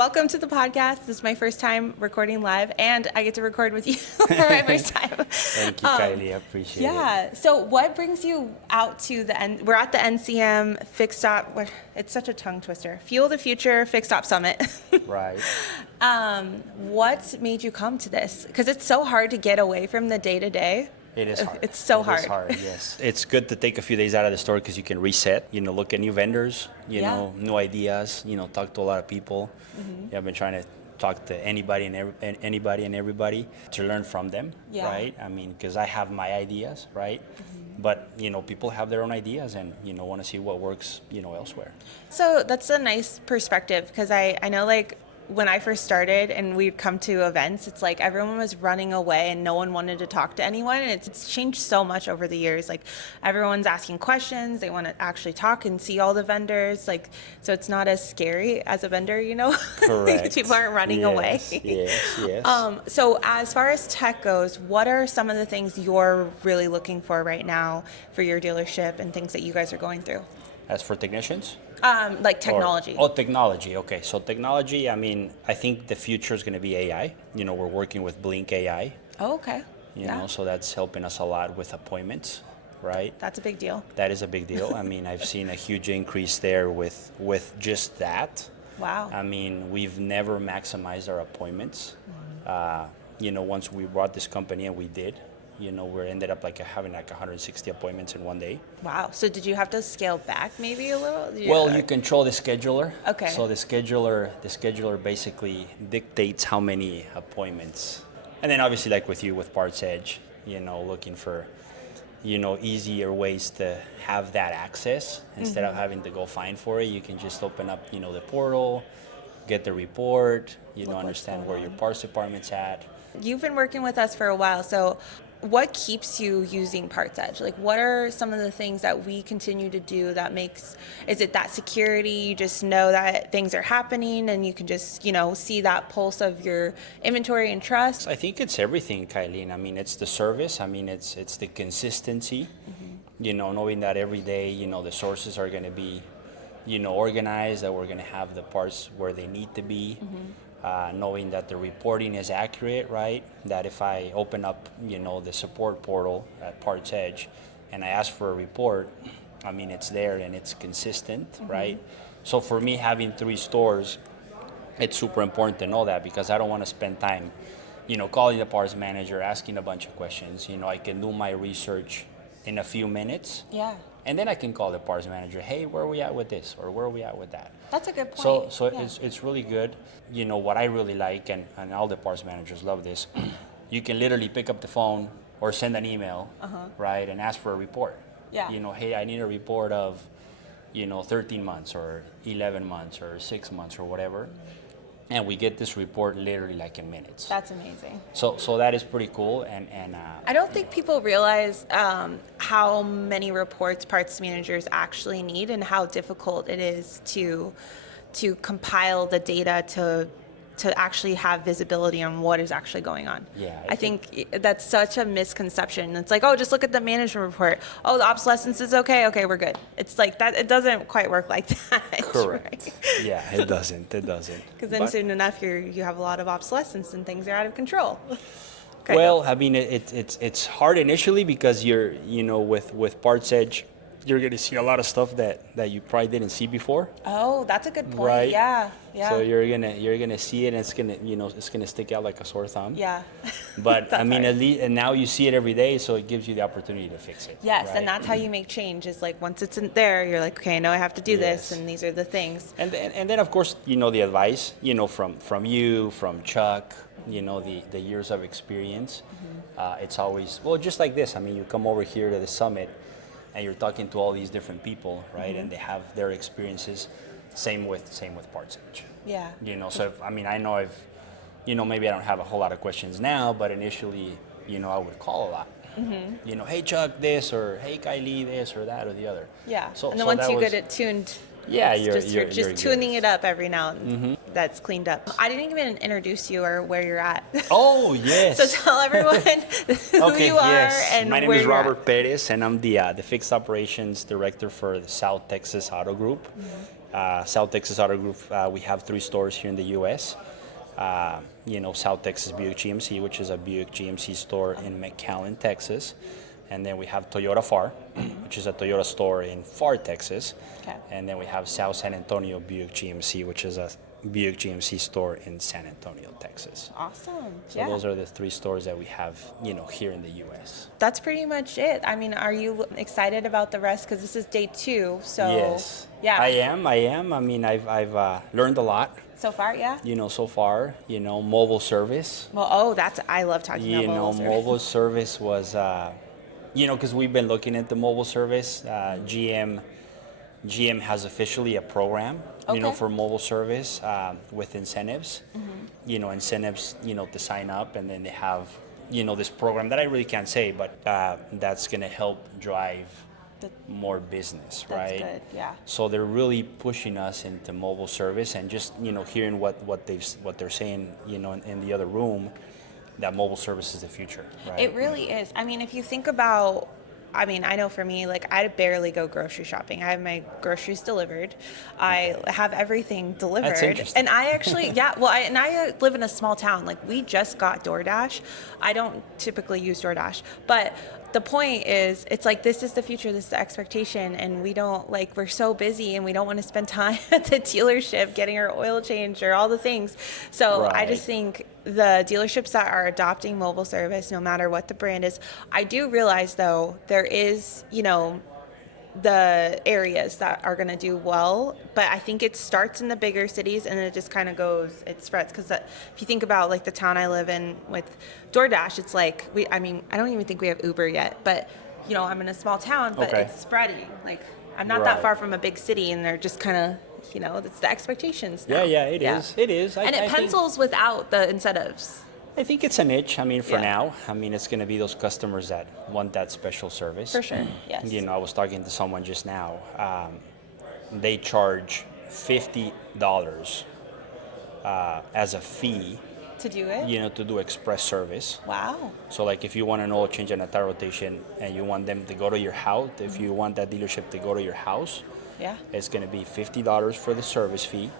welcome to the podcast. This is my first time recording live, and I get to record with you for my first time. Thank you, Kylie. I appreciate it. Yeah. So what brings you out to the end? We're at the NCM Fixed Op. It's such a tongue twister. Fuel the Future Fixed Op Summit. Right. What made you come to this? Because it's so hard to get away from the day-to-day. It is hard. It's so hard. It is hard, yes. It's good to take a few days out of the store because you can reset, look at new vendors, new ideas, talk to a lot of people. Mm-hmm. I've been trying to talk to anybody and everybody to learn from them, right? I mean, because I have my ideas, right? Mm-hmm. But, people have their own ideas and, want to see what works, elsewhere. So that's a nice perspective because I know, like, when I first started and we'd come to events, it's like everyone was running away and no one wanted to talk to anyone. And it's changed so much over the years. Like everyone's asking questions. They want to actually talk and see all the vendors. Like, so it's not as scary as a vendor, Correct. People aren't running away. Yes. So as far as tech goes, what are some of the things you're really looking for right now for your dealership and things that you guys are going through? As for technicians? Like technology. Technology. Okay. So technology, I think the future is going to be AI. We're working with Blink AI. Oh, okay. So that's helping us a lot with appointments, right? That's a big deal. That is a big deal. I've seen a huge increase there with just that. Wow. We've never maximized our appointments. Once we brought this company and we did. We ended up having 160 appointments in one day. Wow. So did you have to scale back maybe a little? Well, you control the scheduler. Okay. So the scheduler basically dictates how many appointments. And then obviously like with you with PartsEdge, looking for, easier ways to have that access instead of having to go find for it. You can just open up, the portal, get the report, understand where your parts department's at. You've been working with us for a while, so what keeps you using PartsEdge? Like, what are some of the things that we continue to do that is it that security? You just know that things are happening and you can just, see that pulse of your inventory and trust? I think it's everything, Kaylee. It's the service. It's the consistency, knowing that every day, the sources are going to be, organized, that we're going to have the parts where they need to be. Knowing that the reporting is accurate, right? That if I open up, the support portal at PartsEdge and I ask for a report, it's there and it's consistent, right? So for me, having 3 stores, it's super important to know that because I don't want to spend time, calling the parts manager, asking a bunch of questions. I can do my research in a few minutes. Yeah. And then I can call the parts manager, hey, where are we at with this? Or where are we at with that? That's a good point. So it's really good. What I really like, and all the parts managers love this, you can literally pick up the phone or send an email, right, and ask for a report. Yeah. Hey, I need a report of, 13 months or 11 months or 6 months or whatever. And we get this report literally in minutes. That's amazing. So that is pretty cool. And I don't think people realize how many reports parts managers actually need and how difficult it is to compile the data to actually have visibility on what is actually going on. Yeah, I think that's such a misconception. It's like, oh, just look at the management report. Oh, the obsolescence is okay. Okay, we're good. It's like that. It doesn't quite work like that. Correct. Right? Yeah, it doesn't. Because then soon enough, you have a lot of obsolescence and things are out of control. Okay, well, it's hard initially because you're, with PartsEdge, you're going to see a lot of stuff that you probably didn't see before. Oh, that's a good point. Right? Yeah. So you're gonna see it, and it's gonna stick out like a sore thumb. Yeah. But at least, and now you see it every day, so it gives you the opportunity to fix it. Yes, right? and that's how you make change. Is like once it's in there, you're like, okay, I know I have to do this, and these are the things. And then of course, the advice, from you, from Chuck, the years of experience. It's always just like this. You come over here to the summit. And you're talking to all these different people, right? And they have their experiences. Same with PartsEdge. Yeah. So I know I've, maybe I don't have a whole lot of questions now, but initially, I would call a lot. Hey Chuck, this, or hey Kaylee, this or that or the other. Yeah. And then once you get it tuned. Yeah, you're just tuning good. it up every now and that's cleaned up. I didn't even introduce you or where you're at. Oh, yes. So tell everyone who you are and my name where is you're Robert at. Perez, and I'm the Fixed Operations Director for the South Texas Auto Group. South Texas Auto Group, we have 3 stores here in the U.S. South Texas Buick GMC, which is a Buick GMC store in McAllen, Texas. And then we have Toyota FAR, which is a Toyota store in FAR, Texas. Okay. And then we have South San Antonio Buick GMC, which is a Buick GMC store in San Antonio, Texas. Awesome. So those are the 3 stores that we have, here in the U.S. That's pretty much it. I mean, are you excited about the rest? Because this is day 2, so. Yes. Yeah. I am. I mean, I've learned a lot. So far, yeah? So far, mobile service. Well, I love talking about mobile service. Mobile service was, because we've been looking at the mobile service. GM has officially a program, for mobile service with incentives. Incentives, to sign up, and then they have, this program that I really can't say, but that's going to help drive more business, right? That's good, yeah. So they're really pushing us into mobile service, and just hearing what they're saying, in the other room, that mobile service is the future, right? It really is. I mean, if you think about, I know for me, like, I barely go grocery shopping. I have my groceries delivered. I have everything delivered. That's interesting. And I actually, I live in a small town. Like, we just got DoorDash. I don't typically use DoorDash, but the point is, it's like, this is the future, this is the expectation, and we're so busy, and we don't want to spend time at the dealership getting our oil changed or all the things. So I just think the dealerships that are adopting mobile service, no matter what the brand is, I do realize, though, there is, the areas that are going to do well, but I think it starts in the bigger cities, and it just kind of it spreads. Because if you think about, like, the town I live in with DoorDash, it's like, I don't even think we have Uber yet, but, I'm in a small town, but it's spreading. Like, I'm not that far from a big city, and they're just kind of, it's the expectations now. It is. It is. And it pencils without the incentives. I think it's a niche. For now, it's going to be those customers that want that special service. For sure, yes. I was talking to someone just now. They charge $50 as a fee to do it? To do express service. Wow. So, like, if you want an oil change and a tire rotation, and you want them to go to your house, if you want that dealership to go to your house, it's going to be $50 for the service fee,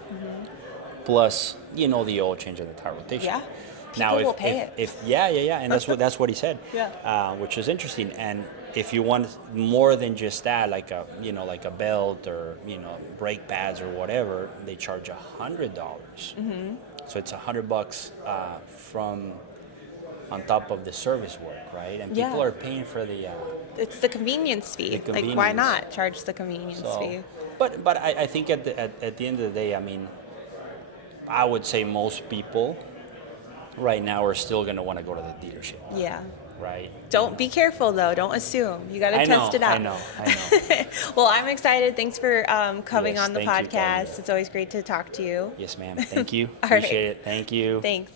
plus, the oil change and the tire rotation. Yeah. Now, will pay it. And that's what he said. Yeah. Which is interesting. And if you want more than just that, like a belt or brake pads or whatever, they charge $100. So it's $100 from on top of the service work, right? And people are paying for the. It's the convenience fee. Like, why not charge the convenience fee? But I think at the end of the day, I would say most people right now are still going to want to go to the dealership. Yeah. Right. Don't be careful, though. Don't assume. You got to test it out. I know. Well, I'm excited. Thanks for coming on the thank you, podcast. Kaylee. It's always great to talk to you. Yes, ma'am. Thank you. All Appreciate right. it. Thank you. Thanks.